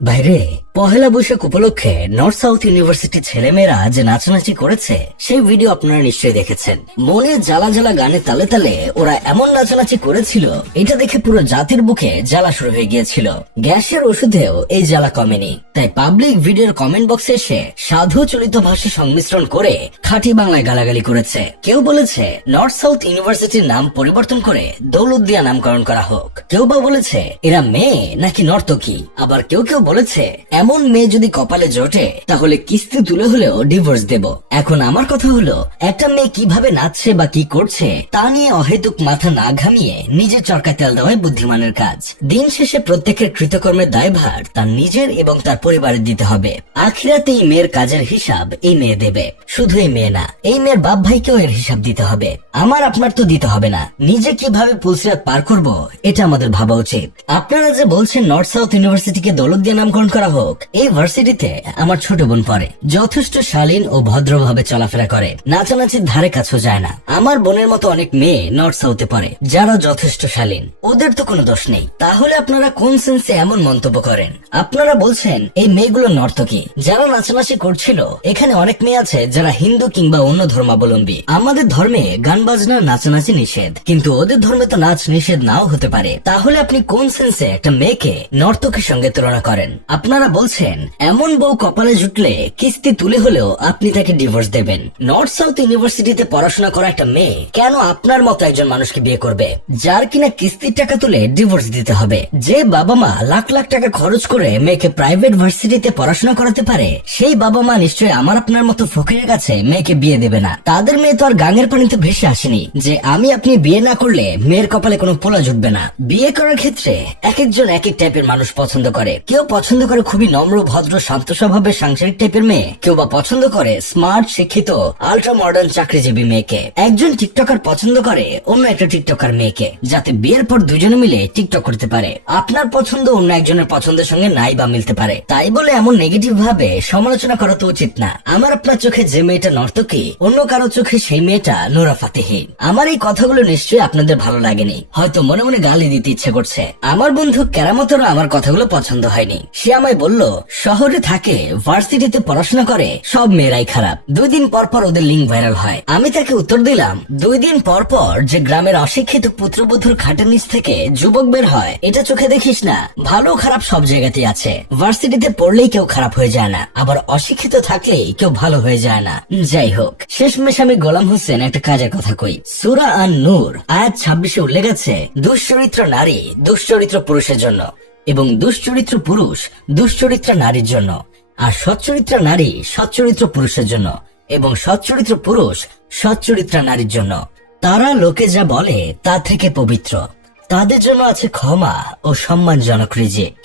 বাইরে পহেলা বৈশাখ উপলক্ষে north south ইউনিভার্সিটির ছেলেমেয়েরা যে নাচানাচি করেছে সেই ভিডিও আপনারা নিশ্চয়ই দেখেছেন। মনে জ্বালা জ্বালা গানে তালে তালে ওরা এমন নাচানাচি করেছিল, এটা দেখে পুরো জাতির বুকে জ্বালা শুরু হয়ে গিয়েছিল। গ্যাসের ওষুধেও এই জ্বালা কমেনি, তাই পাবলিক ভিডিওর কমেন্ট বক্সে এসে সাধু চলিত ভাষা সংমিশ্রণ করে খাঁটি বাংলায় গালাগালি করেছে। কেউ বলেছে নর্থ সাউথ ইউনিভার্সিটির নাম পরিবর্তন করে দৌলতদিয়া নামকরণ করা হোক, কেউ বা বলেছে এরা মেয়ে নাকি নর্তকী, আবার কেউ কেউ বলেছে এমন মেয়ে যদি কপালে জোটে তাহলে কিস্তি তুলে হলেও ডিভোর্স দেব। এখন আমার কথা হলো, একটা মেয়ে কিভাবে নাচছে বা কি করছে তা নিয়ে অহেতুক মাথা না ঘামিয়ে নিজের চরকায় তেল দেওয়াই বুদ্ধিমানের কাজ। দিন শেষে প্রত্যেকের কৃতকর্মের দায়ভার তার নিজের এবং তার পরিবারের দিতে হবে। আখিরাতে এই মেয়ের কাজের হিসাব এই মেয়ে দেবে। শুধু এই মেয়ে না, এই মেয়ের বাপ ভাইকেও এর হিসাব দিতে হবে। আমার আপনার তো দিতে হবে না, নিজে কিভাবে পুলসিরাত পার করব এটা আমাদের ভাবা উচিত। আপনারা যে বলছেন নর্থ সাউথ ইউনিভার্সিটিকে দৌলতদিয়া নামকরণ করা হোক, এই ভার্সিটিতে আমার ছোট বোন পড়ে, যথেষ্ট শালীন ও ভদ্রভাবে চলাফেরা করে, নাচানাচির ধারে কাছেও যায় না। আমার বোনের মতো অনেক মেয়ে নর্থ সাউথে পড়ে যারা যথেষ্ট শালীন, ওদের তো কোনো দোষ নেই। তাহলে আপনারা কোন সেন্সে এমন মন্তব্য করেন? আপনারা বলছেন এই মেয়েগুলো নর্তকী, যারা নাচানাচি করছিল এখানে অনেক মেয়ে আছে যারা হিন্দু কিংবা অন্য ধর্মাবলম্বী। আমাদের ধর্মে গান বাজনা নাচানাচি নিষেধ, কিন্তু ওদের ধর্মে তো নাচ নিষেধ নাও হতে পারে। তাহলে আপনি কোন সেন্সে একটা মেয়েকে নর্তকীর সঙ্গে তুলনা করেন? আপনারা বলছেন এমন বউ কপালে জুটলে কিস্তি তুলে হলেও আপনি তাকে ডিভোর্স দেবেন। নর্থ সাউথ ইউনিভার্সিটিতে পড়াশোনা করা একটা মেয়ে কেন আপনার মতো একজন মানুষকে বিয়ে করবে যার কিনা কিস্তির টাকা তুলে ডিভোর্স দিতে হবে? যে বাবা মা লাখ লাখ টাকা খরচ করে মেয়েকে প্রাইভেট ভার্সিটিতে পড়াশোনা করাতে পারে, সেই বাবা মা নিশ্চয়ই আমার আপনার মতো ফকিরের কাছে মেয়েকে বিয়ে দেবে না। তাদের মেয়ে তো আর গাঙের পানিতে ভেসে আসেনি যে আমি আপনি বিয়ে না করলে মেয়ের কপালে কোনো পোলা জুটবে না। বিয়ে করার ক্ষেত্রে এক একজন এক এক টাইপের মানুষ পছন্দ করে। কেউ পছন্দ করে খুবই নম্র ভদ্র শান্ত স্বভাবের সাংসারিক টাইপের মেয়ে, কেউ বা পছন্দ করে স্মার্ট শিক্ষিত আল্ট্রা মডার্ন চাকরিজীবী মেয়েকে। একজন টিকটকার পছন্দ করে অন্য একটা টিকটকার মেয়েকে, যাতে বিয়ের পর দুজনে মিলে টিকটক করতে পারে। আপনার পছন্দ অন্য একজনের পছন্দের সঙ্গে নাই বা মিলতে পারে, তাই বলে এমন নেগেটিভ ভাবে সমালোচনা করা তো উচিত না। আমার আপনার চোখে যে মেয়েটা নর্তকী, অন্য কারো চোখে সেই মেয়েটা নোরা ফাতেহি। আমার এই কথাগুলো নিশ্চয়ই আপনাদের ভালো লাগেনি, হয়তো মনে মনে গালি দিতে ইচ্ছে করছে। আমার বন্ধু কেরামতেরও আমার কথাগুলো পছন্দ হয়নি। সে আমায় বলল শহরে থাকে, ভার্সিটিতে পড়াশোনা করে, সব মেয়েরাই খারাপ। 2 দিন পর পর ওদের লিঙ্ক ভাইরাল হয়। আমি তাকে উত্তর দিলাম, 2 দিন পর পর যে গ্রামের অশিক্ষিত পুত্রবধূর খাটের নিচ থেকে যুবক বের হয় এটা চোখে দেখিস না? ভালো খারাপ সব জায়গাতেই আছে। ভার্সিটিতে পড়লেই কেউ খারাপ হয়ে যায় না, আবার অশিক্ষিত থাকলেই কেউ ভালো হয়ে যায় না। যাই হোক, শেষমেশ আমি গোলাম হোসেন একটা কাজের কথা কই। সূরা আন-নূর আয়াত 26-এ উল্লেখ আছে, দুশ্চরিত্র নারী দুশ্চরিত্র পুরুষের জন্য এবং দুশ্চরিত্র পুরুষ দুশ্চরিত্র নারীর জন্য, আর সচ্চরিত্র নারী সচ্চরিত্র পুরুষের জন্য এবং সচ্চরিত্র পুরুষ সচ্চরিত্র নারীর জন্য। তারা লোকে যা বলে তা থেকে পবিত্র, তাদের জন্য আছে ক্ষমা ও সম্মানজনক রিজিক।